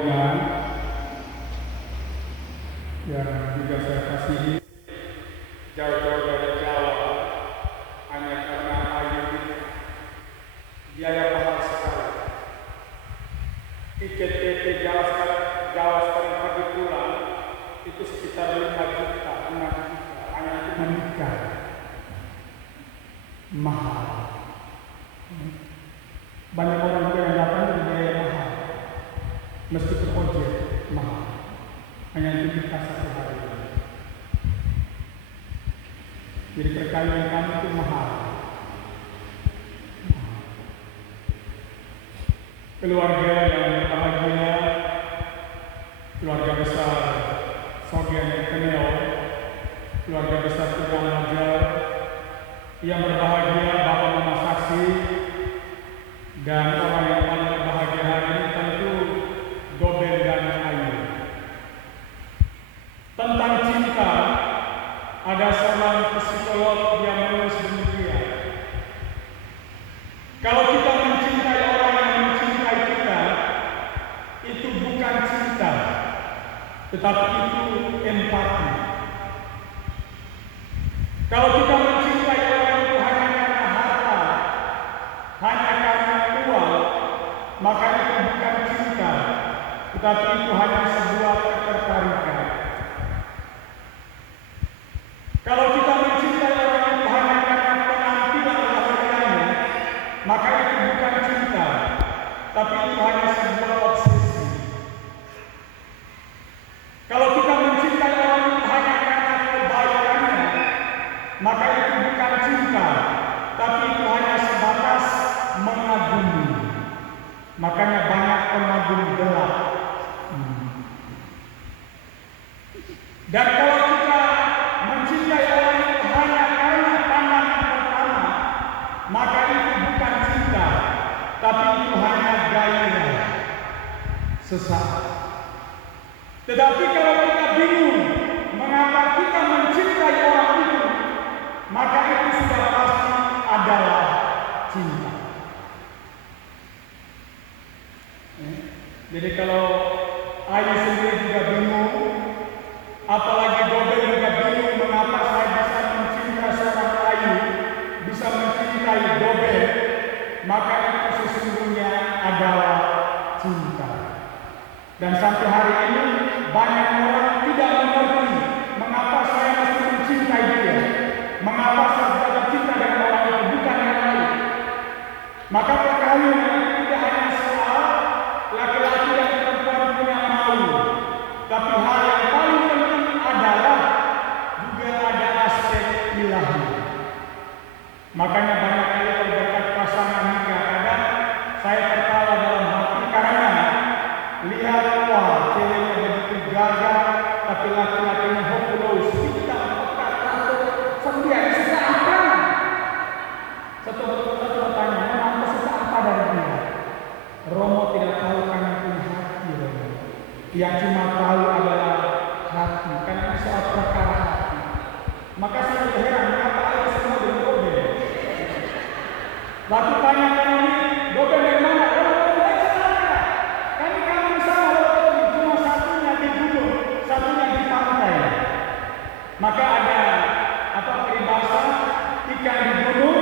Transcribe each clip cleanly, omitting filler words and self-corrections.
Tuhan yang juga saya kasihi, jauh-jauh dari Jawa, hanya karena ayu biaya mahal sekali. Tiket PT Jawa sekarang pagi pulang itu sekitar 5 juta, 6 juta, hanya untuk menikah. Mahal. Banyak orang juga yang datang dari biaya mahal, meskipun ojek mahal, hanya untuk nikah satu hari. Jadi perkawinan kami itu mahal. Keluarga yang bahagia, keluarga besar Sogen Keneo, keluarga besar Tugang Majar, yang berbahagia Bapak Mama Saksi, dan orang yang paling berbahagia hari ini tentu Goben dan Ayu. Tentang cinta, ada seorang psikolog yang menulis demikian. Kalau kita mencintai orang yang mencintai kita, itu bukan cinta, tetapi itu empati. Kalau kita mencintai orang itu hanya karena harta, hanya karena uang, maka itu bukan cinta, tetapi itu hanya sebuah ketertarikan. Kalau kita mencintai orang itu hanya karena penampilan lahiriahnya, maka itu bukan cinta, tapi itu hanya sebuah obsesi. Kalau kita mencintai orang itu hanya karena kebaikannya, maka itu bukan cinta, tapi itu hanya sebatas mengagumi. Makanya banyak pengagum gelap. Dan kalau kita mencintai orang itu hanya karena pandangan pertama, maka itu bukan cinta, tapi itu hanya gairah sesaat. Tetapi kalau kita bingung mengapa kita mencintai orang itu, maka itu sudah pasti adalah cinta. Jadi kalau Ayu sendiri juga bingung, apalagi Goben juga bingung mengapa saya bisa mencintai seorang Ayu, bisa mencintai Goben, maka itu sesungguhnya adalah cinta. Dan sampai hari ini banyak orang tidak mengerti mengapa saya mesti mencintai dia, mengapa saya jatuh cinta dengan orang itu, bukan yang lain. Maka perkawinan tidak hanya soal laki-laki dan perempuan punya mau, tapi hal yang paling penting adalah juga ada aspek ilahi. Makanya banyak kali kalau dekat pasangan nikah, kadang saya tertawa dalam hati karena lihat wah ceweknya begitu gagah, tapi laki-lakinya hopeless, tidak berkata sendiri suka apa? Satu bertanya, mana suka apa dari dia? Romo tidak tahu karena punya hati Romo. Yang cuma tahu adalah hati, karena ini soal perkara hati. Maka saya heran mengapa ada semua dengan Goben. Waktu tanya kami, Goben dari mana? Kami sama Romo, cuma satunya di gunung, satunya di pantai. Maka ada peribahasa ikan di gunung,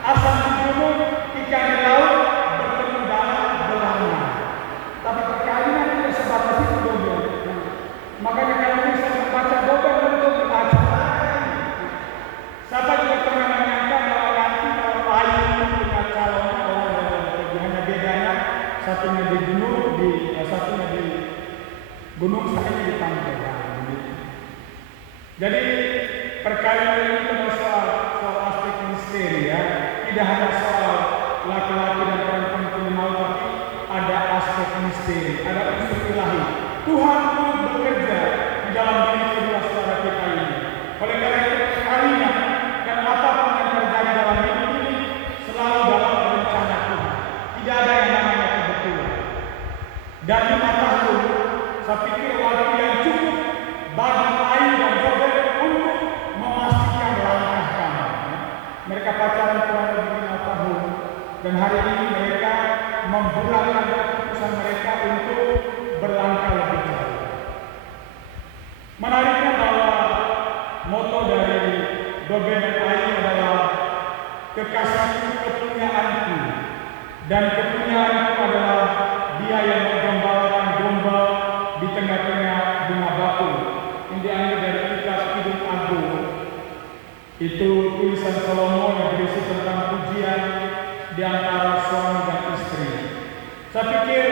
asam di gunung, ikan di laut, bertemu dalam belanga. Tapi perkawinan tidak sebatas itu Goben. Makanya kalau bisa membaca Goben untuk membaca. Siapa juga pernah menyangka bahwa nanti kalau Ayu itu punya calon orang hanya bedanya satunya di gunung, satunya di gunung, satunya di pantai. Jadi perkawinan ini bukan soal aspek misteri ya, tidak hanya soal laki-laki dan perempuan punya mau, tapi ada aspek misteri, ada unsur ilahi. Tuhan pun bekerja di dalam diri kedua saudara kita ini. Oleh karena itu perkawinan dan apapun yang terjadi dalam hidup ini selalu dalam rencana Tuhan. Tidak ada yang namanya kebetulan. Dan 5 tahun saya pikir waktu yang cukup bagi Ayu dan Goben untuk memastikan langkah kami. Mereka pacaran kurang lebih 5 tahun dan hari ini mereka membulatkan keputusan mereka untuk berlangkah lebih jauh. Menariknya bahwa moto dari Dobel dan Ayu adalah kekasihku kepunyaanku, dan kepunyaanku adalah dia yang menggembalakan domba di tengah-tengah bunga batu. Ini diambil dari kitab Kidung Agung. Itu tulisan Salomo yang berisi tentang pujian di antara suami dan istri. Saya pikir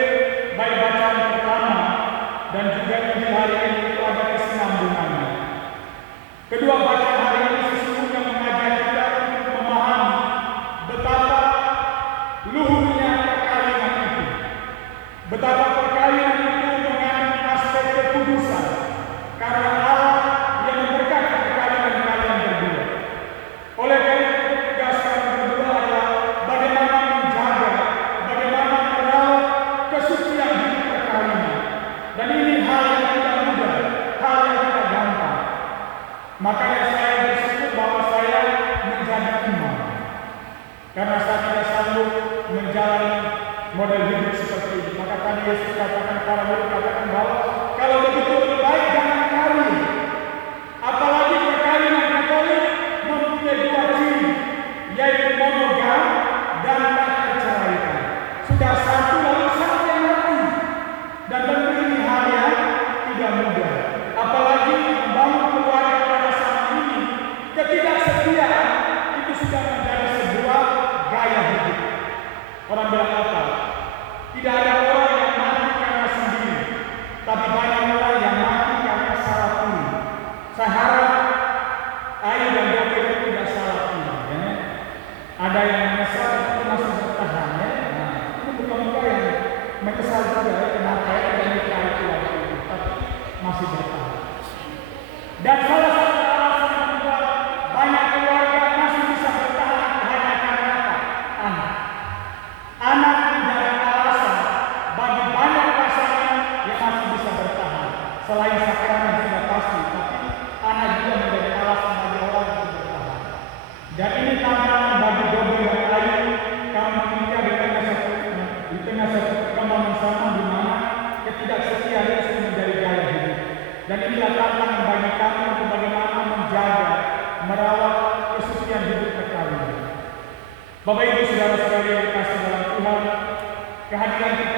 baik bacaan pertama dan juga Injil hari ini itu ada kesinambungannya. Kedua bacaan hari ini sesungguhnya mengajak kita untuk memahami betapa luhurnya perkawinan itu, betapa perkawinan itu mengandung aspek kekudusan, karena Allah yang memberkati perkawinan kalian berdua. Oleh karena itu, tugas kami berdua adalah bagaimana menjaga, bagaimana merawat kesucian hidup perkawinan. Dan ini hal yang tidak mudah, hal yang tidak gampang. Makanya saya bersyukur bahwa saya menjadi imam, karena saya tidak sanggup menjalani model hidup seperti ini. Maka tadi Yesus katakan, para murid katakan bahwa kalau begitu lebih baik jangan kawin. Apalagi perkawinan Katolik mempunyai dua ciri, yaitu monogam dan tak terceraikan. Sudah satu lalu sampai mati. Dan tentu ini hal yang tidak mudah. Apalagi membangun keluarga pada saat ini, ketidaksetiaan itu sudah menjadi sebuah gaya hidup. Orang bilang apa? Tidak ada orang yang mati karena sendiri, tapi banyak orang yang mati karena salah pilih. Saya harap Ayu dan Dobel itu tidak salah pilih. Ya. Ada yang menyesal tapi masih bertahan. Ya. Nah, itu bukan yang menyesal juga. Ya. Kenapa ya tidak nikah itu waktu itu, tapi masih bertahan. Dan salah satu alasan yang membuat banyak keluarga masih bisa bertahan hanya karena apa? Anak. Anak menjadi alasan bagi banyak pasangan yang masih bisa bertahan. Selain sakramen sudah pasti, tapi anak juga menjadi alasan bagi orang untuk bertahan. Dan ini tantangan bagi Dobel dan Ayu. Kami menikah di tengah satu perkembangan sama di mana ketidaksetiaan itu menjadi gaya hidup. Dan inilah tantangan bagi kami untuk bagaimana menjaga, merawat kesucian hidup perkawinan. Bapak Ibu saudara-saudari yang dikasihi dalam Tuhan, kehadiran kita